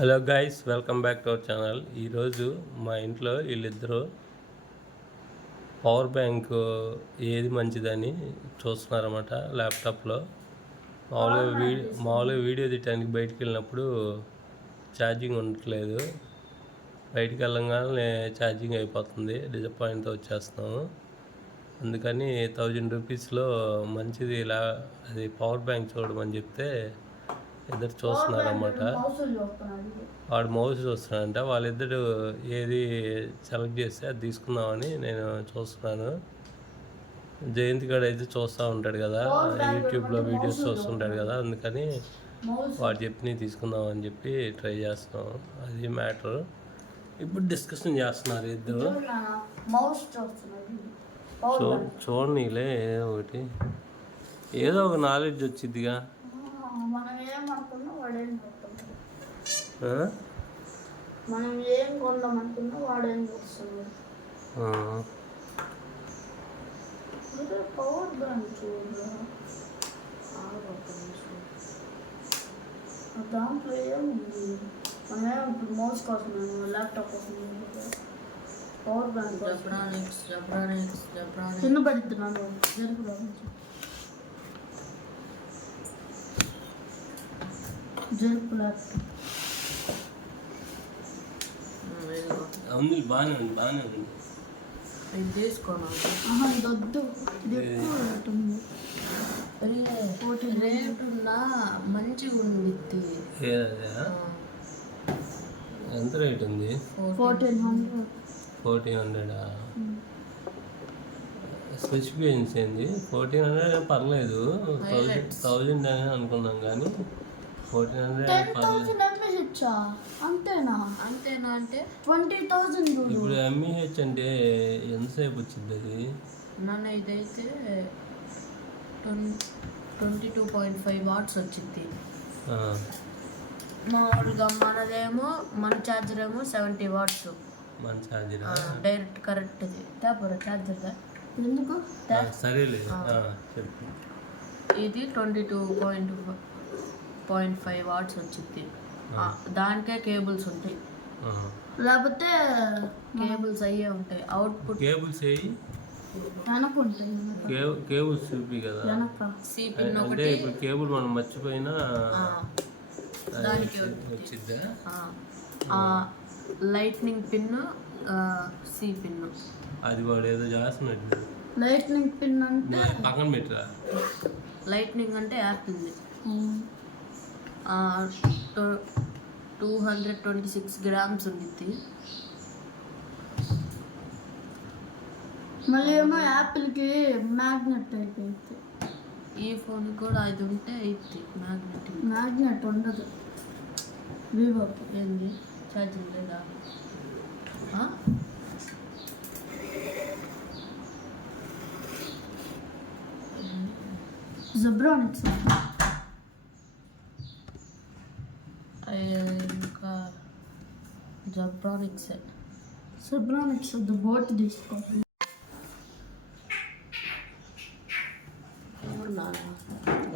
Hello guys welcome back to our channel. ఈరోజు మా ఇంట్లో వీళ్ళిద్దరూ పవర్ బ్యాంక్ ఏది మంచిదని చూస్తున్నారన్నమాట ల్యాప్టాప్లో. మామూలుగా వీ మామూలుగా వీడియో తీయడానికి బయటికి వెళ్ళినప్పుడు ఛార్జింగ్ ఉండట్లేదు. బయటికి వెళ్ళంగానే ఛార్జింగ్ అయిపోతుంది. డిసప్పాయింట్తో వచ్చేస్తున్నాము. అందుకని థౌజండ్ రూపీస్లో మంచిది ఇలా అది పవర్ బ్యాంక్ చూడమని చెప్తే ఇద్దరు చూస్తున్నారన్నమాట వాడు మౌస్ చూస్తున్నాడంట. వాళ్ళిద్దరు ఏది సెలెక్ట్ చేస్తే అది తీసుకుందామని నేను చూస్తున్నాను. జయంత్ గడ్ అయితే చూస్తూ ఉంటాడు కదా. యూట్యూబ్లో వీడియోస్ చూస్తుంటాడు కదా. అందుకని వాడు చెప్పి తీసుకుందామని చెప్పి ట్రై చేస్తున్నాం. అది మ్యాటర్ ఇప్పుడు డిస్కషన్ చేస్తున్నారు ఇద్దరు. చూ చూడనీలే ఏదో ఒకటి. ఏదో ఒక నాలెడ్జ్ వచ్చిద్దిగా. మనం ఏమనుకున్నా వాడేం చెప్తున్నాడు ఆ? మనం ఏం కొందాం అనుకున్నా వాడేం చూస్తున్నాడు ఆ. అదే పవర్ బ్యాంక్ చూడరా ఆగు ఒక్క నిమిషం. ఆ దాంట్లో ఏముంది మనమే ఇప్పుడు మౌస్ కోసం ల్యాప్టాప్ కోసం పవర్ బ్యాంక్ జబ్రానిక్స్ జబ్రానిక్స్ జబ్రానిక్స్ కింద పడుతున్నాను జరుపురా జరుపు ల్యాప్టాప్ ఇదిగో ఉంది బాగానే ఉంది బాగానే ఉంది. ఇది వద్దు. ఇది ఎక్కువ మంచిగా ఉండిద్ది. ఎంత రేట్ ఉంది? Fourteen hundred. ఫోర్టీన్ హండ్రెడా? స్పెసిఫికేషన్స్ ఏంది ఫోర్టీన్ హండ్రెడ్ పర్లేదు. థౌజండ్ థౌజండ్ అని అనుకున్నాం కానీ ఫోర్టీన్ హండ్రెడ్ థౌసండ్ అంతేనా? అంతేనా అంటే? ట్వంటీ థౌసండ్ ఇప్పుడు ఎంఈహెచ్ అంటే ఎంతసేపు వచ్చింది అది? నన్ను ఇదైతే twenty two point five watts వచ్చింది. ఆ, మామూలుగా మనదేమో మన ఛార్జర్ ఏమో సెవెంటీ వాట్స్. మన ఛార్జరా? డైరెక్ట్ కరెక్ట్ ఛార్జర్ ఛార్జర్ ఎందుకు? సరేలే. ఆ, చెప్పు. ఇది twenty two point point five watts వచ్చింది ఆ, దానికే కేబుల్స్ ఉంటాయి. లేకపోతే కేబుల్స్ అయ్యే ఉంటాయి. అవుట్పుట్ కేబుల్స్ కేబుల్ కేబుల్స్ చూపి కదా. వెనక. సి పిన్ అంటే ఒకటి. ఇప్పుడు కేబుల్ మనం మర్చిపోయినా వచ్చిద్దా? ఆ, లైట్నింగ్ పిన్ సి పిన్ అది వాడు ఏదో చేస్తున్నట్టు లైట్నింగ్ పిన్ అంటే పక్కన పెట్టరా? లైట్నింగ్ అంటే యాపిల్ది. ఉమ్, two hundred twenty six grams ఉండిద్ది. మళ్ళీ ఏమో యాపిల్కి మ్యాగ్నెట్ అయిపోయింది ఈ ఫోన్ కూడా అది ఉంటే ఇద్ది మ్యాగ్నెట్ మ్యాగ్నెట్ ఉండదు. వివోకి ఏంది? ఛార్జింగ్ లేదా? జబ్రానిక్స్ అయ్యో, ఇంకా జబ్రానిక్స్ జబ్రానిక్స్ వద్దు బోట్ తీసుకో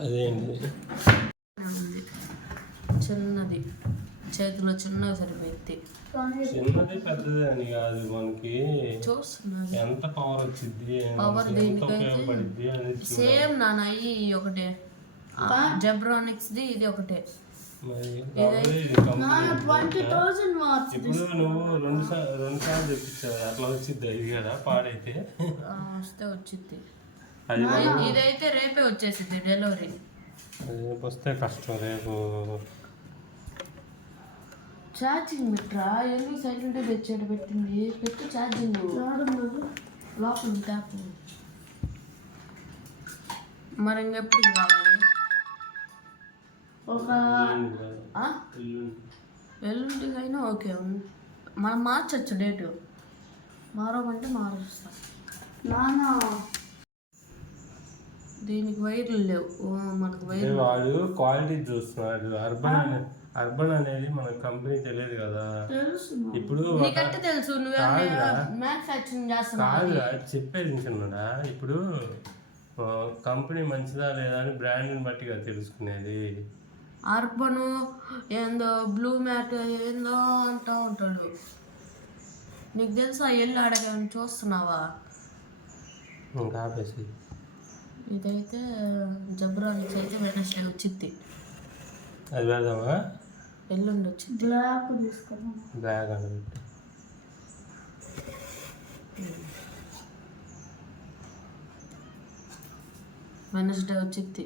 అదేంటి? చిన్నది. చేతిలో చిన్నగా సరిపోయింది. చిన్నది పెద్దది అని కాదు మనకి. ఎంత పవర్ వచ్చింది చూడాలి. సేమ్ నాన్న ఈ ఒకటే. జబ్రానిక్స్ ది ఇది ఒకటే. ఇప్పుడు నువ్వు రెండు సార్లు రెండు సార్లు తెప్పించావు. అట్లా వచ్చింది ఇది కదా పాడైతే. ఆ, వస్తే వచ్చింది ఇదైతే రేపే వచ్చేసింది డెలివరీ. రేపు వస్తే కష్టం రేపు. ఛార్జింగ్ పెట్టరా? ఎందుకు సైలెంట్ తెచ్చేట పెట్టింది? పెట్టు ఛార్జింగ్. లోపల ట్యాప్ మరి ఇంకెప్పుడు కావాలి? ఒక ఎల్లుండి కాదు. ఆ? ఎల్లుండి. ఎల్లుంటికైనా ఓకే. మనం మార్చచ్చు డేటు. మారమంటే మారుస్తా. నాన్న దీనికి వైర్లు లేవు. మనకు వైర్లు వాడు క్వాలిటీ చూస్తున్నాడు అర్బన్ అర్బన్ అనేది మన కంపెనీ తెలియదు కదా. ఇప్పుడు నీకంటే తెలుసు. నువ్వేమైనా మ్యానుఫ్యాక్చరింగ్ చేస్తున్నావు కాదురా. చెప్పేది వింటున్నాడా? ఇప్పుడు కంపెనీ మంచిదా లేదా అని బ్రాండ్ని బట్టిగా తెలుసుకునేది. అర్బను ఏందో బ్లూ మ్యాట్ ఏందో అంటూ ఉంటాడు. నీకు తెలుసా ఎల్లు అడగని చూస్తున్నావా? ఇదైతే జబ్రానిక్స్ అయితే వెనస్డే వచ్చింది అది పెడదామా? ఎల్లుండి వచ్చింది బ్లాక్ తీసుకున్నాం బ్యాగ్ అని వెనస్డే వచ్చింది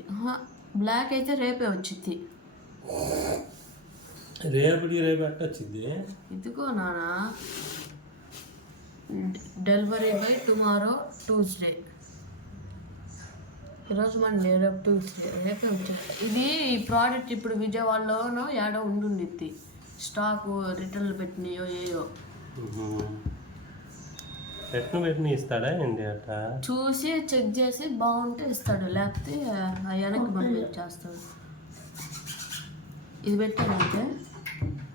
బ్లాక్ అయితే రేపే వచ్చింది రేపటికి రేపు ఎట్టొచ్చింది? ఇదిగో నానా? Delivery by tomorrow Tuesday. ఈరోజు మండే రేపు ట్యూస్డే. రేపే వచ్చింది ఇది ఈ ప్రోడక్ట్ ఇప్పుడు విజయవాడలోనో ఏడో ఉండుండిద్ది. స్టాక్ రిటర్న్ పెట్టినాయో ఏయో. ఎట్ను పెట్టిన ఇస్తాడా ఏంటి చూసి చెక్ చేసి బాగుంటే ఇస్తాడు. లేకపోతే ఆ వెనక్కి పంపించేస్తాడు. ఇది పెట్టానంటే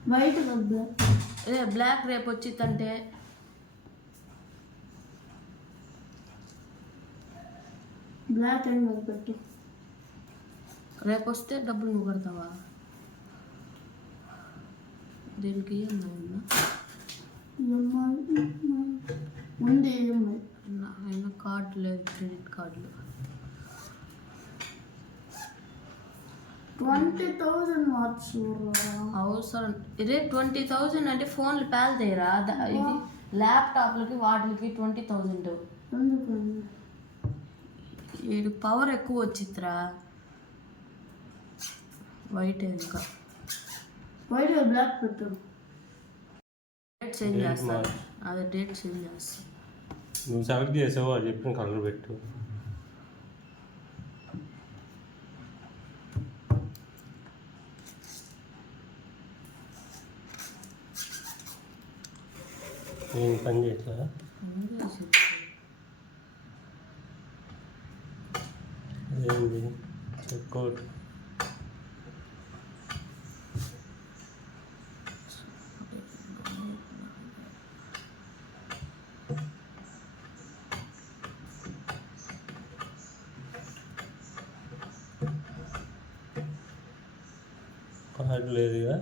వైట్ అదే బ్లాక్ రేపు వచ్చిందంటే. బ్లాక్ అండ్ వైట్ పెట్టు. రేపు వస్తే డబ్బులు నువ్వు కడతావా? దీనికి ఉందా? EMI, ఉంది ఈఎంఐ నా- అయినా కార్డు లేదు క్రెడిట్ కార్డులు. ట్వంటీ థౌజండ్ వాట్స్ అవసరం. ఇదే ట్వంటీ థౌజండ్ అంటే ఫోన్లు పేలుతాయిరా ద- ఇది ల్యాప్టాప్లకి వాటికి ట్వంటీ థౌజండ్. వీడి పవర్ ఎక్కువ వచ్చిద్దిరా వైట్ ఇంకా. వైట్ బ్లాక్ పెట్టు. డేట్ చేంజ్ చేస్తారు అదే డేట్ చేంజ్ చేస్తారు నువ్వు సెలెక్ట్ చేసావు అది చెప్పిన కలర్ పెట్టు. ఏం పని చేయట్లా ఏంది చెక్అవుట్ కార్డు లేదుగా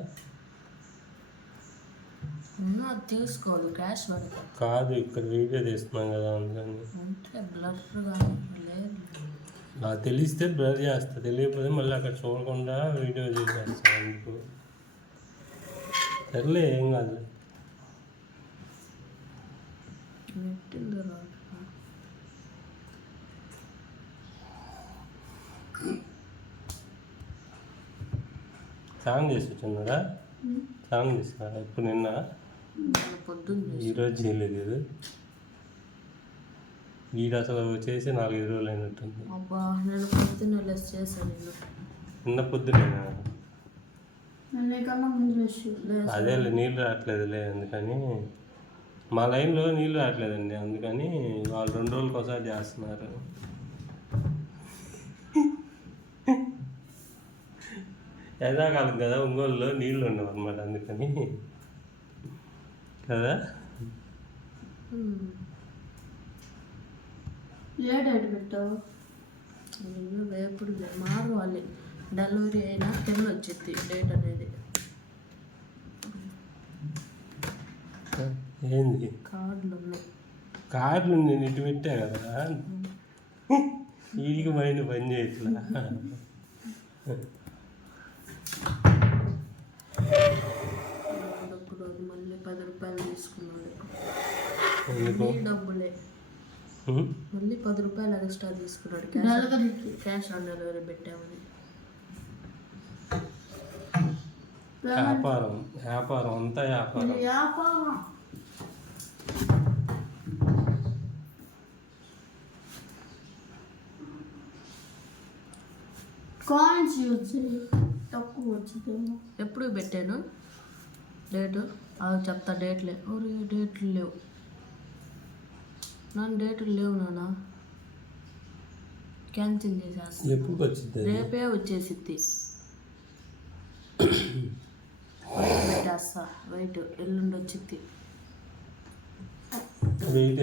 తీసుకోదు క్యాష్ పెడతా కాదు ఇక్కడ వీడియో తీస్తున్నాం కదా అందుకని అంటే బ్లర్గా లేదు. నాకు తెలిస్తే బ్లర్ చేస్తా తెలియకపోతే మళ్ళీ అక్కడ చూడకుండా వీడియో చేసేస్తా అందుకు సర్లే ఏం కాదు. సాంగ్ చేసి వచ్చిందా? సాంగ్ చేసా ఇప్పుడు నిన్న? ఈరోజు చేయలేదు ఇది వీడు అసలు చేసి నాలుగైదు రోజులు అయినట్టుంది. అబ్బా నేను పొద్దున్న లెస్ చేశాను నేను. నిన్న పొద్దునేనా అదే నీళ్ళు రావట్లేదులే అందుకని. మా లైన్లో నీళ్ళు రావట్లేదండి అందుకని వాళ్ళు రెండు రోజులకు ఒకసారి చేస్తున్నారు. ఎండాకాలం కదా ఒంగోలులో నీళ్ళు ఉండవు అనమాట అందుకని. కదా ఉమ్. ఏ డేట్ పెట్టావు? అయ్యో రేపుడు మారు వాళ్ళు డెలివరీ అయినా టెన్ వచ్చింది డేట్ అనేది. ఏంది? కార్డులు ఉన్నాయి కార్లు నేను ఇటు పెట్టా కదా? వీడికి మైండ్ పని చేయట్లా? డబ్బులే? మళ్ళీ పది రూపాయలు ఎక్స్ట్రా తీసుకున్నాడు. క్యాష్ ఆన్ డెలివరీ పెట్టామని. వ్యాపారం వ్యాపారం అంతా వ్యాపారం. వ్యాపారం. కాయిన్స్ యూజ్ చేయి. తక్కువ వచ్చిందేమో ఎప్పుడు పెట్టాను? డేటు? అది చెప్తా డేట్లే. ఓరే డేట్లు లేవు. నన్ను డేట్లు లేవు నాన్న. క్యాన్సిల్ చేసేస్తా. ఎప్పుడు వచ్చింది? రేపే వచ్చేసిద్ది. పెట్టేస్తా. వెయిట్ ఎల్లుండి వచ్చిద్ది. వెయిట్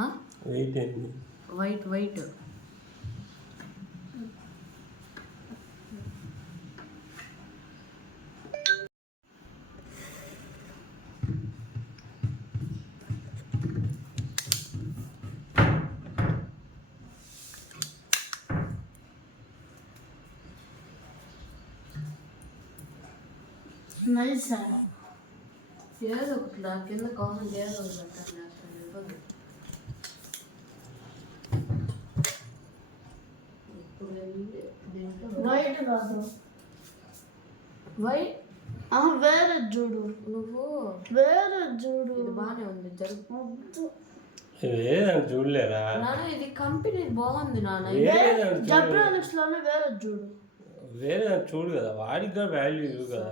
ఆ? వెయిట్ ఏంది? వైట్ వైట్ నైస్ ఏదో ఒకటి నా కింద కామెంట్ ఏదో ఒకటి పెట్టాలి లేకపోతే ఇబ్బంది. ఇప్పుడు వెళ్ళి దీంట్లో వైట్ కాదు. వై ఆ, వేరే చూడు. నువ్వు? వేరే చూడు. ఇది బాగానే ఉంది జరుపు వద్దు. వేరే దాన్ని చూడలేరా నాన్న ఇది కంపెనీ బాగుంది నాన్న. జబ్రానిక్స్లోనే వేరే చూడు. వేరే దాన్ని చూడు కదా వాడికి కూడా వాల్యూ ఇవ్వు కదా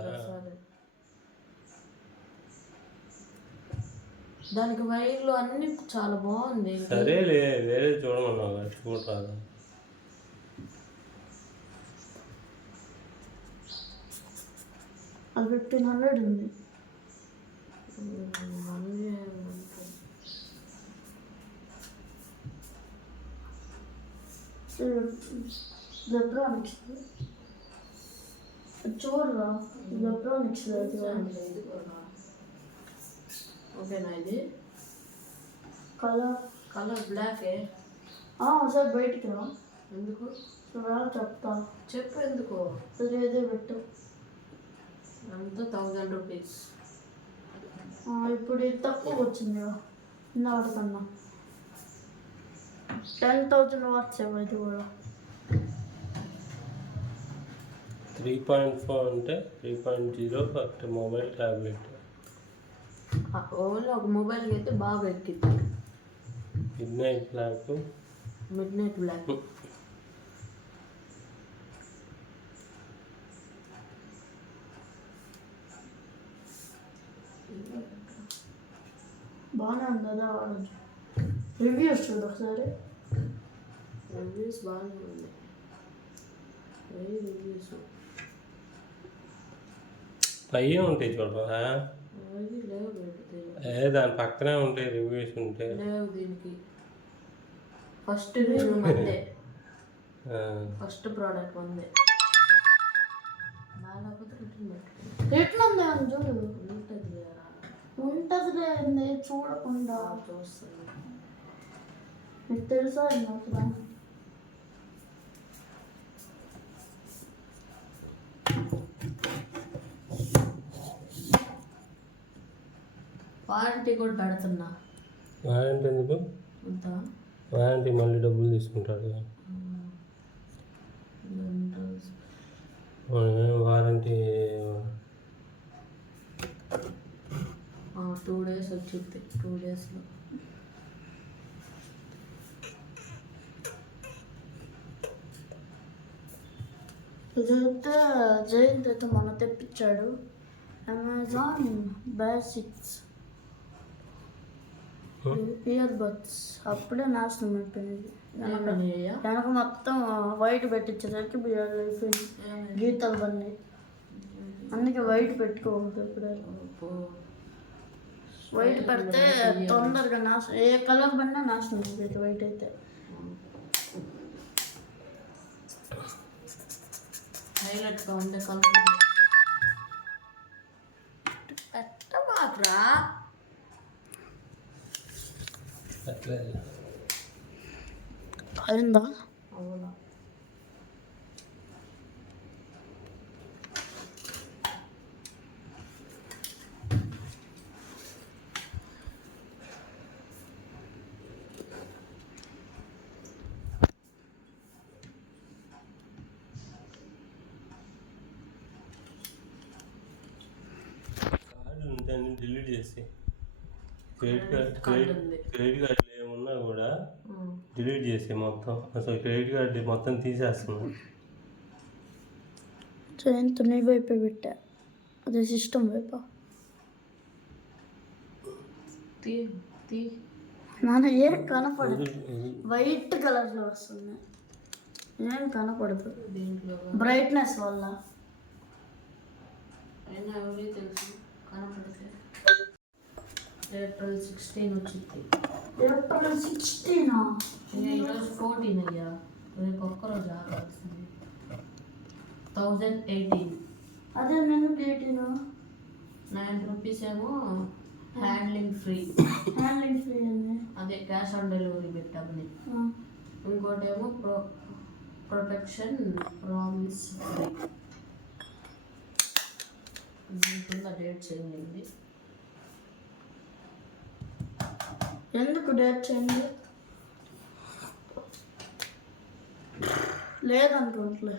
దానికి వైర్లు అన్ని చాలా బాగుంది సరేలే వేరే చూడమన్నావు కదా చూడరాదు అది ఫిఫ్టీన్ హండ్రెడ్ ఉంది అన్నీ జబ్రానిక్స్ చూడరా జబ్రానిక్స్ ఓకేనా ఇది కలర్ కలర్ బ్లాకే ఒకసారి బయటికి రా ఎందుకు? ఒకవేళ చెప్తా. చెప్పు ఎందుకు? సరే ఇదే పెట్టు. అంత థౌజండ్ రూపీస్ ఇప్పుడు ఇది తక్కువ వచ్చింది ఇందాటి కన్నా టెన్ థౌజండ్ వాట్స్ ఇది కూడా. త్రీ పాయింట్ ఫోర్ అంటే three point zero first mobile tablet only ఒక మొబైల్కి అయితే బాగా ఎక్కింది midnight lap midnight black బాగానే ఉంది అదే వాడచ్చు రివ్యూస్ చూడు ఒకసారి రివ్యూస్ బాగానే ఉంది ఏ రివ్యూస్ పై ఉంటాయి చూడరా ఏ దాని పక్కనే ఉంటాయి రివ్యూస్ ఉంటాయి ఫస్ట్ ఫస్ట్ ప్రోడక్ట్ ఉంది అని చూడు ఉంటుంది చూడకుండా. చూస్తాను నీకు తెలుసా వారంటీ కూడా పెడుతున్నా. వారంటీ ఎందుకు? అంత. వారంటీ మళ్ళీ డబ్బులు తీసుకుంటారు కదా. వారంటీ టూ డేస్ వచ్చింది టూ డేస్లో ఇదైతే జయంత్ అయితే మొన్న తెప్పించాడు. Amazon basics earbuds. అప్పుడే నాశనం అయిపోయింది వెనక మొత్తం వైట్ పెట్టించేసరికి అయిపోయింది. గీతలు పడినాయి. అందుకే వైట్ పెట్టుకోవద్దు ఇప్పుడే. వైట్ పెడితే తొందరగా నాశనం. ఏ కలర్ పడినా నాశనం అయిపోయింది వైట్ అయితే. హైలైట్గా ఉండే కలర్ పెట్టమాకరా అట్లే అయిందా అవునా కార్డు ఉందని డిలీట్ చేసి క్రెడిట్ కార్డ్ కార్డు క్రెడిట్ ఉంది. క్రెడిట్ కార్డులు ఏమున్నా కూడా డిలీట్ చేసి మొత్తం. అసలు క్రెడిట్ కార్డు మొత్తం తీసేస్తున్నాం జయంత్ నీ వైపే పెట్టా. అదే సిస్టమ్ వైపా. తీ తీ. నాన్న ఏం కనపడదు. వైట్ కలర్లో వస్తుంది. ఏం కనపడదు. దీంట్లో? బ్రైట్నెస్ వల్ల. అయినా ఎవరికి తెలుసు? కనపడితే. ఏప్రిల్ సిక్స్టీన్ వచ్చింది. ఏప్రిల్ సిక్స్టీనా ఈరోజు ఫోర్టీన్ అయ్యా. రేపు ఒక్కరోజు ఆగాల్సింది థౌజండ్ ఎయిటీన్ అదే నేను డేటినా నైన్ రూపీస్ ఏమో హ్యాండ్లింగ్ ఫ్రీ హ్యాండ్లింగ్ ఫ్రీ అండి. అదే క్యాష్ ఆన్ డెలివరీ పెట్టామని ఇంకోటి ఏమో pro protection promise free date change అయింది. ఎందుకు డేట్ చేయండి? లేదనుకోవట్లే